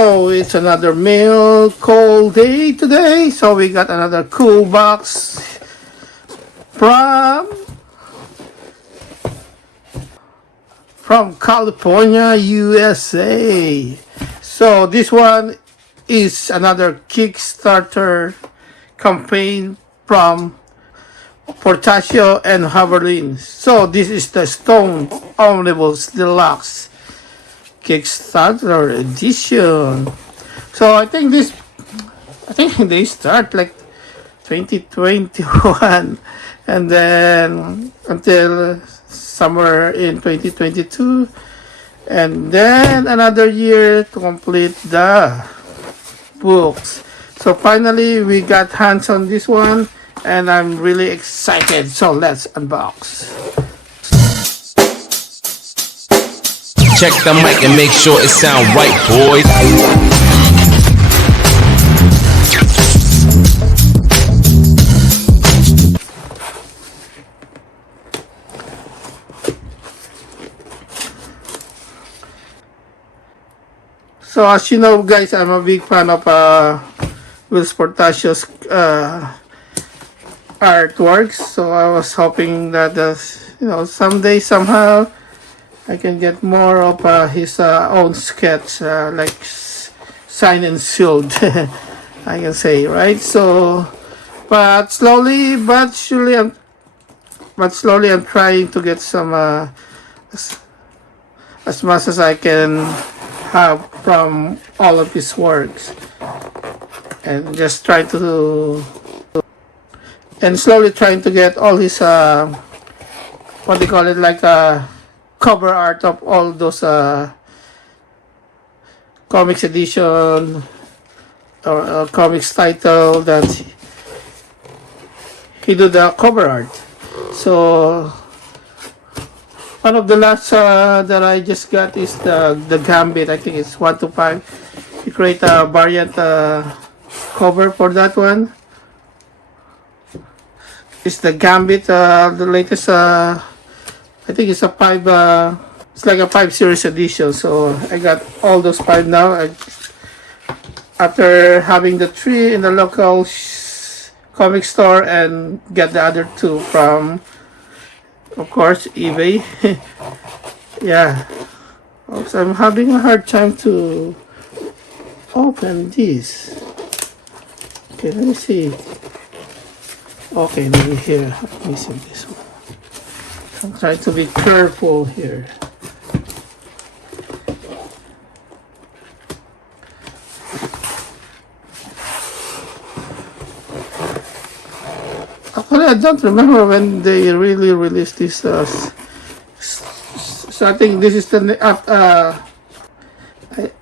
So it's another mail cold day today. So we got another cool box from California, USA. So this one is another Kickstarter campaign from Portacio and Haberlin. So this is the Stone Omnibus Deluxe Kickstarter edition. So I think they start like 2021 and then until somewhere in 2022, and then another year to complete the books. So finally we got hands on this one and I'm really excited. So let's unbox. Check the mic and make sure it sound right, boys. So as you know, guys, I'm a big fan of Whilce Portacio's artworks. So I was hoping that someday somehow I can get more of his own sketch, like signed and sealed, I can say, right? So, but slowly I'm trying to get some as much as I can have from all of his works, and just try to slowly trying to get all his what they call it, like cover art of all those comics edition or comics title that he do the cover art. So one of the last that I just got is the Gambit. I think it's 1 to 5. He create a variant cover for that one. It's the Gambit, the latest. I think it's a 5. It's like a 5 series edition. So I got all those 5 now. After having the 3 in the local comic store and get the other 2 from, of course, eBay. Yeah. So I'm having a hard time to open this. Okay, let me see. Okay, maybe here. I'm missing this one. I'm trying to be careful here. Actually, I don't remember when they really released this. So I think this is the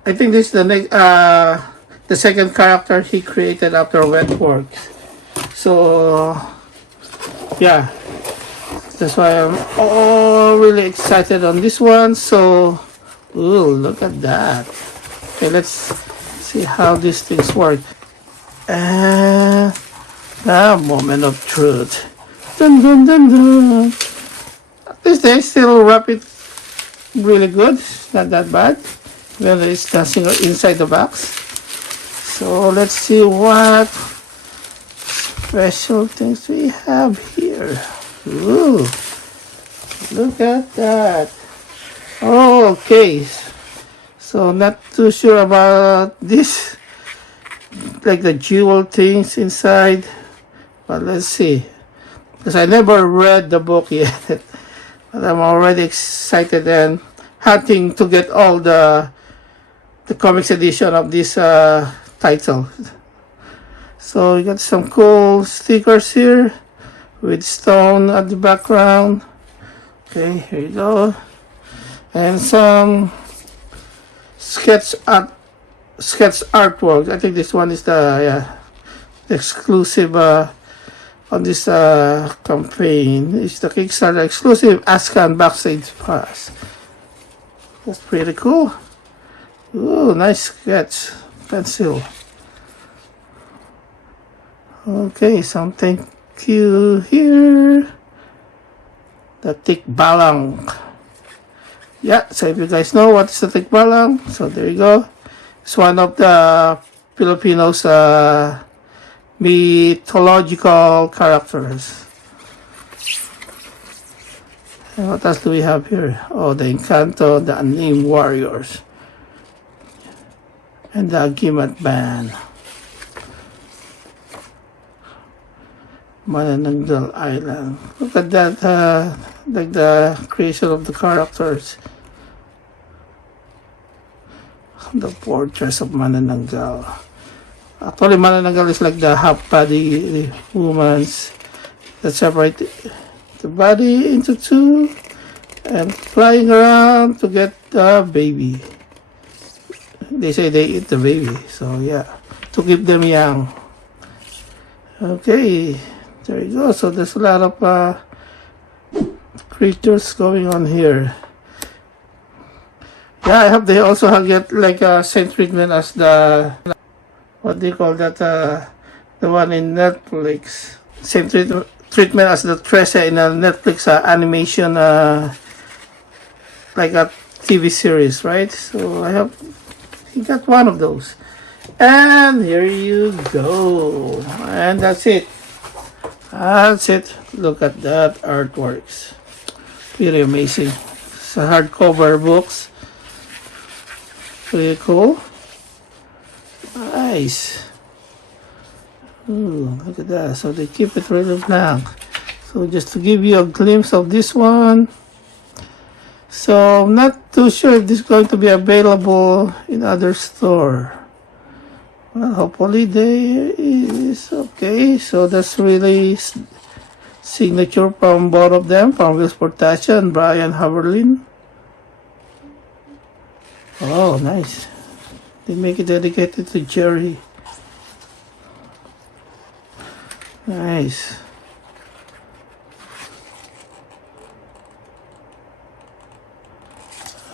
I think this is the next the second character he created after Wetworks. So yeah, that's why I'm really excited on this one. So, ooh, look at that. Okay, let's see how these things work. And the moment of truth. Dun, dun, dun, dun. At least they still wrap it really good. It's not that bad. Well, it's dancing inside the box. So let's see what special things we have here. Ooh, look at that. Oh, okay. So not too sure about this, like the jewel things inside. But let's see, because I never read the book yet. But I'm already excited and hunting to get all the comics edition of this title. So we got some cool stickers here with stone at the background. Okay, here you go. And some sketch artwork. I think this one is the exclusive on this campaign. It's the Kickstarter exclusive Ascan Backstage Pass. That's pretty cool. Ooh, nice sketch pencil. Okay, some thank you here. The tikbalang. Yeah, so if you guys know what's the tikbalang, so there you go. It's one of the Filipinos mythological characters. And what else do we have here? Oh, the Encanto, the Unnamed Warriors, and the Gimat Band. Manananggal Island. Look at that, like the creation of the characters. The Fortress of Manananggal. Actually, Manananggal is like the half-body woman's that separate the body into two and flying around to get the baby. They say they eat the baby, so yeah, to keep them young. Okay, there you go. So there's a lot of creatures going on here. Yeah, I hope they also get like a same treatment as the, what do you call that, the one in Netflix. Same treatment as the Treasure in a Netflix animation, like a TV series, right? So I hope he got one of those. And here you go. And that's it. That's it. Look at that artworks. Really amazing. It's a hardcover books. Pretty cool. Nice. Ooh, look at that. So they keep it really blank. So just to give you a glimpse of this one. So I'm not too sure if this is going to be available in other store. Well, hopefully there is. Okay, so that's really signature from both of them, from Whilce Portacio and Brian Haberlin. Oh, nice. They make it dedicated to Jerry. Nice.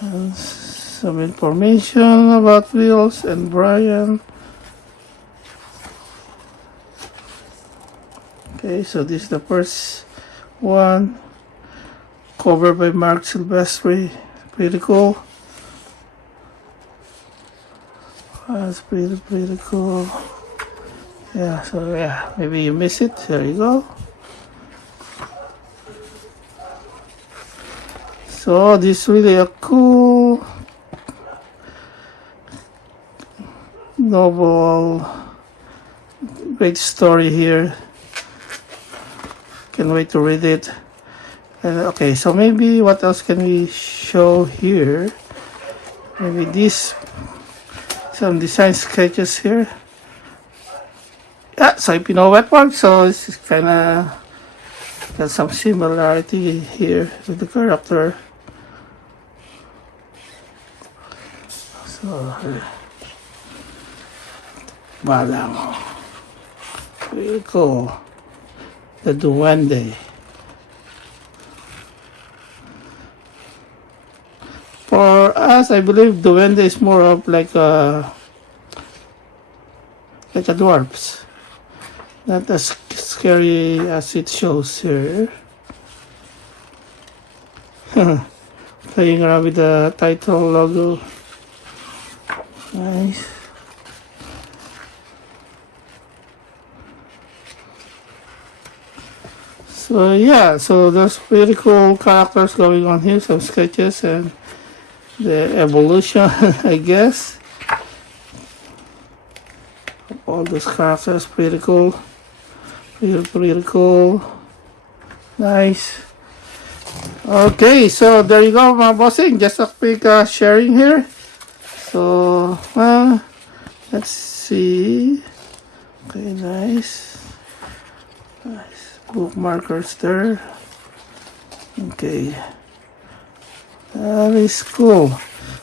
And some information about Whilce and Brian. Okay, so this is the first one. Covered by Mark Silvestri. Pretty cool. That's pretty cool. Yeah, so yeah, maybe you miss it. There you go. So this is really a cool novel, great story here. Can't wait to read it. Okay, so maybe what else can we show here? Maybe this, some design sketches here. Yeah, so if you know wet work, so it's kind of got some similarity here with the character. So, Balang. Very cool. The Duende. For us, I believe Duende is more of like a dwarfs. Not as scary as it shows here. Playing around with the title logo. Nice. So yeah, so there's pretty cool characters going on here, some sketches and the evolution, I guess. All those characters, pretty cool. Pretty cool. Nice. Okay, so there you go, mga bossing. Just a quick sharing here. So, let's see. Okay, nice. Nice. Bookmarkers there. Okay. That is cool.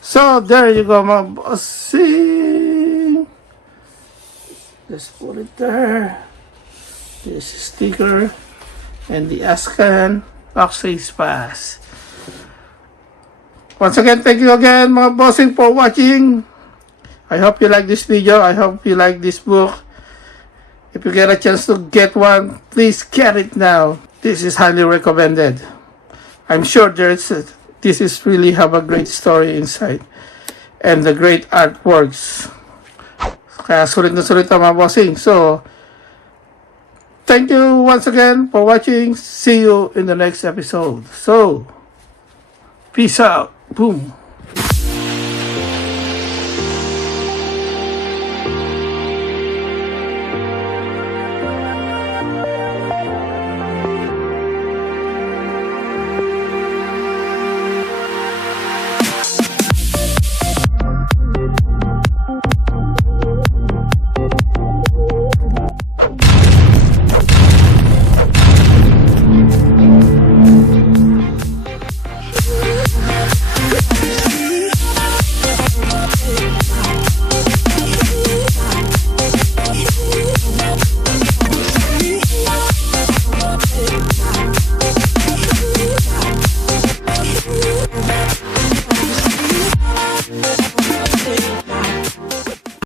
So, there you go, mga bossing. Just put it there. This sticker and the Ascan Access Pass. Once again, thank you again, mga bossing, for watching. I hope you like this video. I hope you like this book. If you get a chance to get one, please get it now. This is highly recommended. I'm sure this is really have a great story inside and the great artworks. Kaya sulit na sulit mga bossing. So, thank you once again for watching. See you in the next episode. So, peace out. Boom.